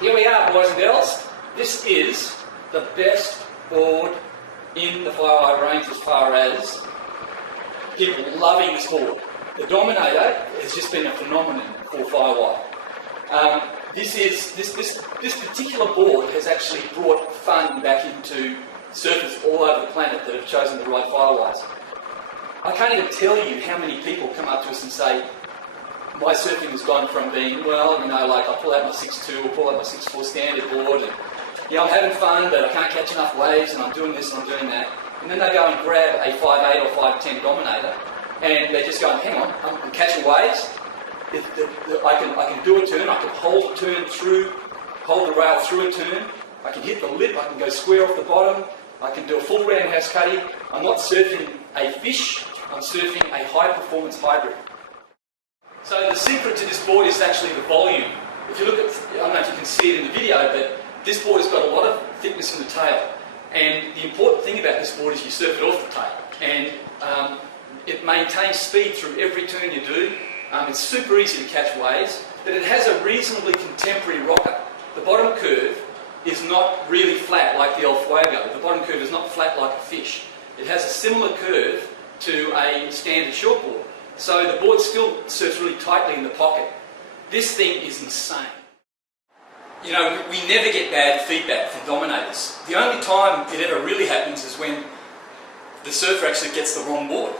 Here we are, boys and girls. This is the best board in the Firewire range as far as people loving this board. The Dominator has just been a phenomenon for Firewire. This particular board has actually brought fun back into surfers all over the planet that have chosen to ride Firewires. I can't even tell you how many people come up to us and say, my surfing has gone from being, well, you know, like I pull out my 6.2 or pull out my 6.4 standard board and, yeah, I'm having fun, but I can't catch enough waves and I'm doing this and I'm doing that. And then they go and grab a 5.8 or 5.10 Dominator and they're just going, hang on, I'm catching waves. I can do a turn, I can hold a turn through, hold the rail through a turn, I can hit the lip, I can go square off the bottom, I can do a full roundhouse cutty. I'm not surfing a fish, I'm surfing a high performance hybrid. So the secret to this board is actually the volume. If you look at, I don't know if you can see it in the video, but this board has got a lot of thickness in the tail. And the important thing about this board is you surf it off the tail. And it maintains speed through every turn you do. It's super easy to catch waves, but it has a reasonably contemporary rocker. The bottom curve is not really flat like the El Fuego. The bottom curve is not flat like a fish. It has a similar curve to a standard shortboard. So the board still surfs really tightly in the pocket. This thing is insane. You know, we never get bad feedback from Dominators. The only time it ever really happens is when the surfer actually gets the wrong board.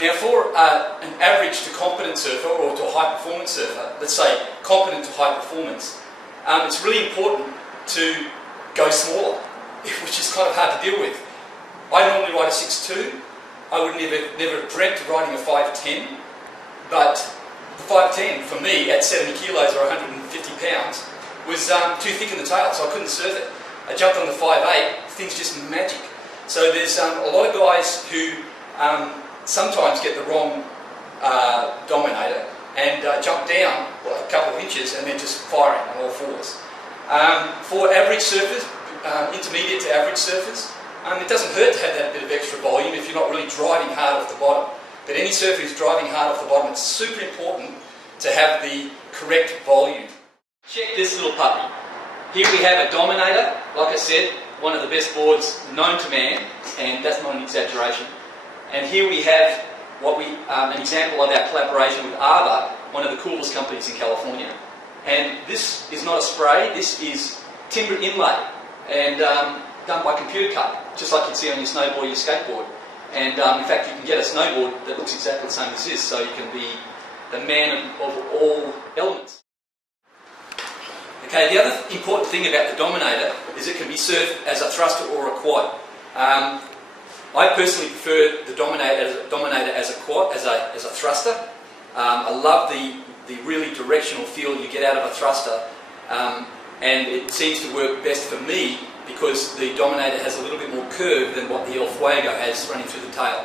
Now for an average to competent surfer or to a high performance surfer, let's say competent to high performance, it's really important to go smaller, which is kind of hard to deal with. I normally ride a 6.2. I would never have dreamt of riding a 5.10, but the 5.10 for me at 70 kilos or 150 pounds was too thick in the tail, so I couldn't surf it. I jumped on the 5.8, things just magic. So there's a lot of guys who sometimes get the wrong Dominator and jump down a couple of inches and then just firing on all fours. For average surfers, intermediate to average surfers, it doesn't hurt to have that bit of extra volume if you're not really driving hard off the bottom. But any surfer who's driving hard off the bottom, it's super important to have the correct volume. Check this little puppy. Here we have a Dominator, like I said, one of the best boards known to man, and that's not an exaggeration. And here we have an example of our collaboration with Arbor, one of the coolest companies in California. And this is not a spray, this is timber inlay, and done by computer cut, just like you'd see on your snowboard or your skateboard. And in fact, you can get a snowboard that looks exactly the same as this, so you can be the man of all elements. Okay, the other important thing about the Dominator is it can be surfed as a thruster or a quad. I personally prefer the Dominator as a quad, as a thruster. I love the really directional feel you get out of a thruster, and it seems to work best for me because the Dominator has a little bit more curve than what the El Fuego has running through the tail.